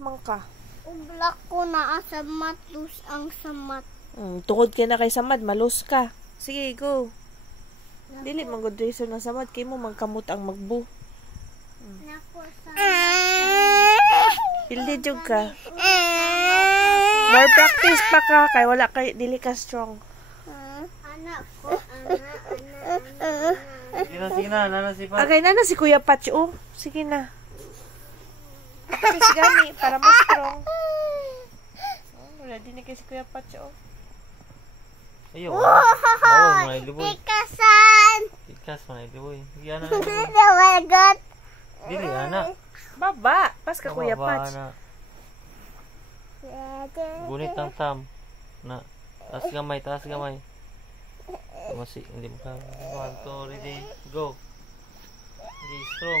Mangka. Ublak ko na sa matus ang samat. Tungod ka na kay samad, malus ka. Sige, go. Dili man good reason na samad kay mo magkamot ang magbu. Nako sa Pildi jud ka. More practice pa ka kay wala kay dili ka strong. anak ko, anak. Sige na, nana si Pat. Agay na si Kuya Patch, oh. Sige na. Practice gani para mas strong. Wala din na kay si Kuya Patch, oh. Ayo. Bawal mga iliboy. Tikasan. Tikas mga iliboy. Yan na. Oh my God. Dili, anak. Baba. Pas ka Kuya Patch. Gunit ang tam. Na. Taas gamay, taas gamay. Masih, hindi mo ka. 1, 2, ready, go. Hindi, strong.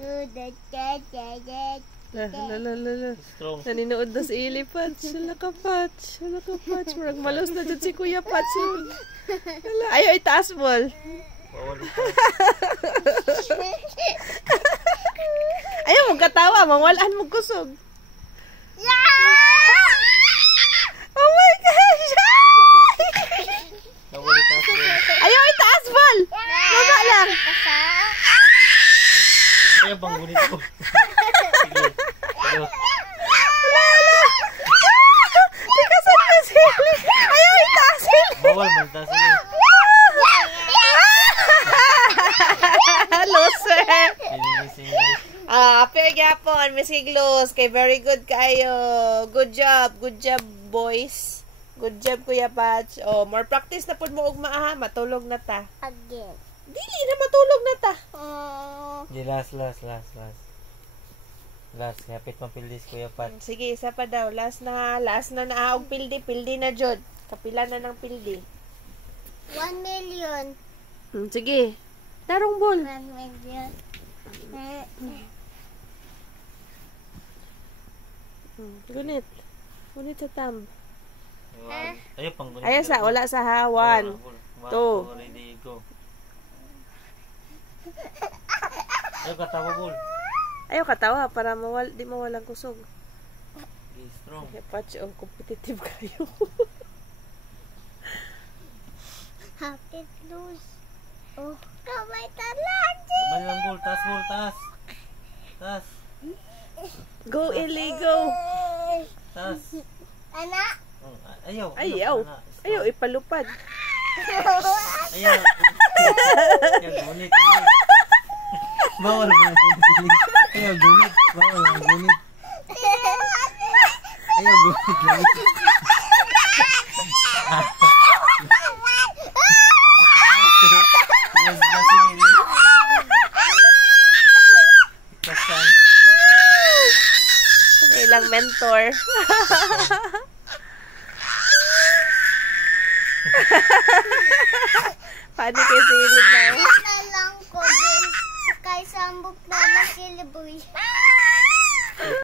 La. Strong. Naninood na si Ili Patch. Wala ka Patch. Wala ka Patch. Marag malos na dyan si Kuya Patch. Wala. Ayaw, itaas ball. Bawal ito. Ayaw, mong katawa. Mawalaan mong kusog. Oh my gosh! Bawal ito. Ayaw, itaas ball. Baba lang. Kaya bang gunit ko? Sige. Ayaw. Tikasan na si Ili. Ayaw, itaas Ili. Bawal man ito. Sige. Loser. Sige. Fair gyapon, Miss Iglos. Kay very good kayo. Good job boys. Good job Kuya Patch. Oh, more practice na pud mo ugma ha, matulog na ta. Again. Dili na matulog na ta. Di last. Last, kapit mapildis Kuya Pat. Sige, isa pa daw. Last na naog pildi na jud. Kapila na ng pildi. 1 million. Sige. Tarong ball. 1 million. Gunit sa thumb. Ayaw pang gunit. Ayaw sa, wala sa ha. 1, 2. Ready, go. Ayaw katawa, ball. Ayaw katawa para di mawalang kusog. Okay, strong. Kuya Patch, oh, competitive kayo. Happy lose. Oh, kamay talagi. Bal lang, ball. Taas. Taas. Go, Ili, go. Taas. Anak. Ayaw. Ayaw, ipalupad. Ayaw. Ayaw, gunit. Bawal mo na gunit. Ayaw, gunit. Bawal mo gunit. Ayaw, gunit. Ilang mentor. Paano kasi ilig na